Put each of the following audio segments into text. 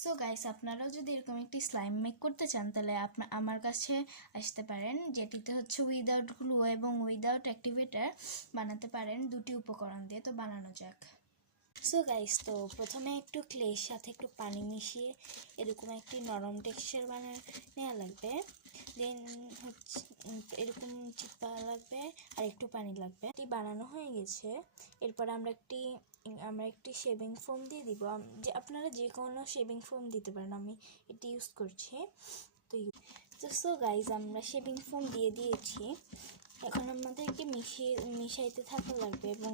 So guys, আপনারাও যদি এরকম একটি স্লাইম মেক করতে চান তাহলে আমার কাছে আসতে পারেন, যেটিতে হচ্ছে উইদাউট গ্লু এবং উইদাউট অ্যাক্টিভেটার বানাতে পারেন দুটি উপকরণ দিয়ে। তো বানানো যাক। সো গাইস, তো প্রথমে একটু ক্লের সাথে একটু পানি মিশিয়ে এরকম একটি নরম টেক্সচার নেওয়া লাগবে। দেন হচ্ছে এরকম চিপা লাগবে আর একটু পানি লাগবে। এটি বানানো হয়ে গেছে। এরপর আমরা একটি শেভিং ফোম দিয়ে দিব। যে আপনারা যে কোনো শেভিং ফোম দিতে পারেন, আমি এটি ইউজ করছি। তো সো গাইজ, আমরা শেভিং ফোম দিয়ে দিয়েছি। এখন আমাদের এটি মিশাইতে থাকা লাগবে এবং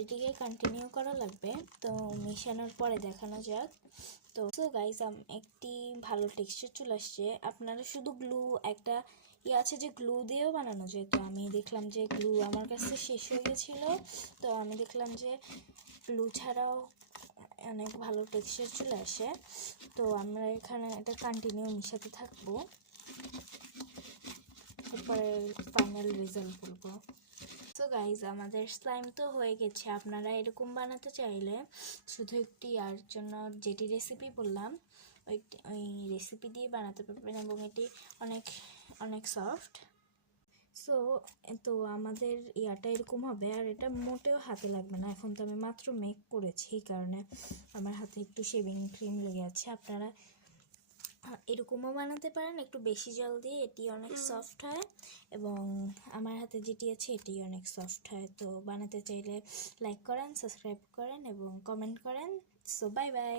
এটিকে কন্টিনিউ করা লাগবে। তো মিশানোর পরে দেখানো যাক। তো সো গাইজ, একটি ভালো টেক্সচার চলে আসছে। আপনারা শুধু একটা আছে যে গ্লু দিয়েও বানানো যায়। তো আমি দেখলাম যে গ্লু আমার কাছে শেষ হয়ে গেছিলো। তো আমি দেখলাম যে গ্লু ছাড়াও অনেক ভালো টেক্সচার চলে আসে। তো আমরা এখানে এটা কন্টিনিউ মিশাতে থাকবো, এরপরে ফাইনাল রেজাল্ট বলবো। সো গাইজ, আমাদের স্লাইম তো হয়ে গেছে। আপনারা এরকম বানাতে চাইলে শুধু একটি আর জন্য যেটি রেসিপি বললাম ওই রেসিপি দিয়ে বানাতে পারবেন এবং এটি অনেক অনেক সফট। তো আমাদের ইয়াটা এরকম হবে আর এটা মোটেও হাতে লাগবে না। এখন তো আমি মাত্র মেক করেছি, এই কারণে আমার হাতে একটু শেভিং ক্রিম লেগে আছে। আপনারা এরকমও বানাতে পারেন একটু বেশি জল দিয়ে, এটি অনেক সফট হয় এবং আমার হাতে যেটি আছে এটি অনেক সফট হয়। তো বানাতে চাইলে লাইক করেন, সাবস্ক্রাইব করেন এবং কমেন্ট করেন। So bye bye.